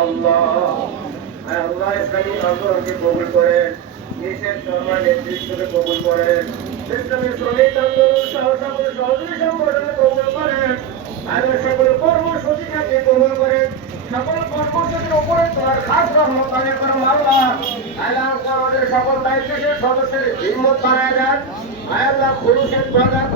আল্লাহ। আল্লাহ ইসলামী আন্দোলনকে কবুল করেন দেশের ধর্ম নেতৃত্বকে কবুল করেন ইসলামী শ্রমিক আন্দোলন সহ সকল সহযোগী সংগঠনকে কবুল করেন আর সকল কর্মসূচিকে কবুল করেন সকল কর্মসূচির উপরে তোমার খাস রহমত দানের করো আল্লাহ। আল্লাহ আমাদের সকল দায়িত্বশীল সদস্যের হিম্মত বাড়ায় দেন। আল্লাহ খুলুসের প্রদান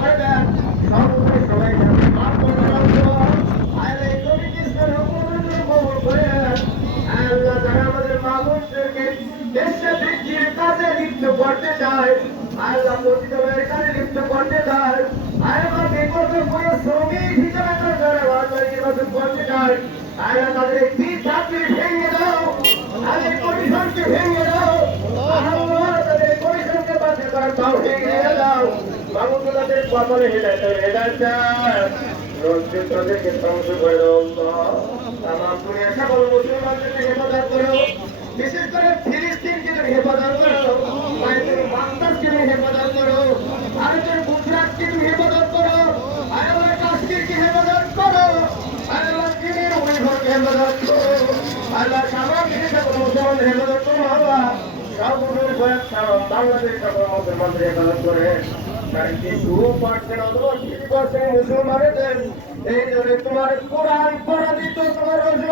দেশে বৃদ্ধির কাজে লিপ্ত করতে চায়। আল্লাহ, পতিতালয়ের কাজে লিপ্ত করতে চায়। আল্লাহ, বিগত কোনো শ্রমিক হিসেবে তারা যারা বারবার নির্বাচন করতে চায়। আল্লাহ, তাদের পিঠ চাকরি ভেঙে দাও। তাদের কমিশনকে ভেঙে দাও। আল্লাহ, তাদের কমিশনকে বাতিল করার তৌফিক দিয়ে দাও। মাহমুদ কপালে হেদায়ত হেদায়ত রঞ্জিত তাদেরকে ধ্বংস করে দাও। আল্লাহ। তামাম দুনিয়ার সকল মুসলমানদেরকে হেফাজত করো। বিশেষ করে ফিলিস্তিনকে তুমি হেফাজত করো মায়ের বাংলাদেশকে তুমি হেফাজত করো, ভারতের গুজরাটকে তুমি হেফাজত করো আয়াবার কাশ্মীরকে হেফাজত করো আয়াবার চীনের উইঘুরকে হেফাজত করো আয়াবার সামান্য সকল মুসলমানদের হেফাজত করো, আল্লাহ। সর্বদূর কয়েক বাংলাদেশ সকল মুসলমানদের হেফাজত করে। মুসলমানেদের, এই জন্য তোমার কোরআন পরাজিত, তোমার তোমার রসুল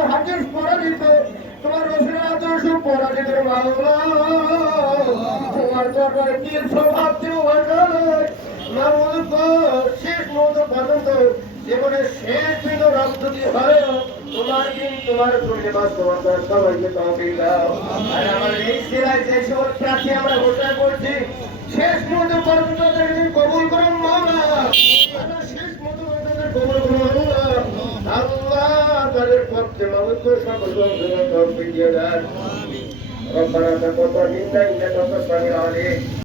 আদর্শ বাংলা তোমার কি প্রভাব শেষ মুহূর্ত পর্যন্ত জীবনের শেষ বিন্দু রক্ত দিয়ে তোমার দিন তোমার শরীরে তোমার সবাইকে তহবিল আমরা ঘোষণা করছি তাদের পক্ষে মামুদ সকল তহবিল দিয়ে দেন ربنا تقبل منا انك انت السميع العليم